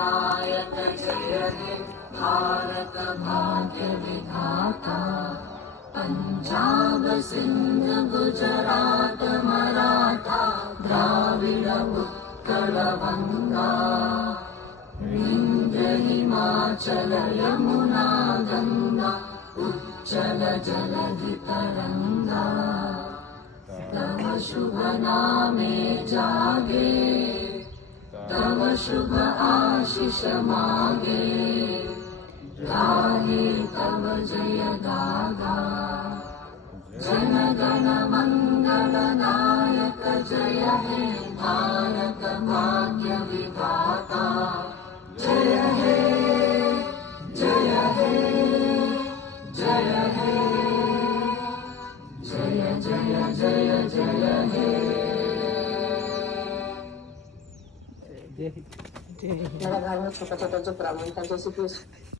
नायक जय हे भारत भाग्य विधाता। पंजाब सिंध गुजरात मराठा द्राविड उत्कल गंगा। विंध्य हिमाचल यमुना गंगा उच्चल जलधि तरंगा। तव शुभ नामे जागे तव शुभ आशीष मागे। गाहे तव जय गाथा जन गण मंगल नायक जय हे भारत भाग्य विधाता। जय हे जय हे जय हे जय जय जय जय हे। जरा गाणं छोटा छोटा जो ब्राह्मण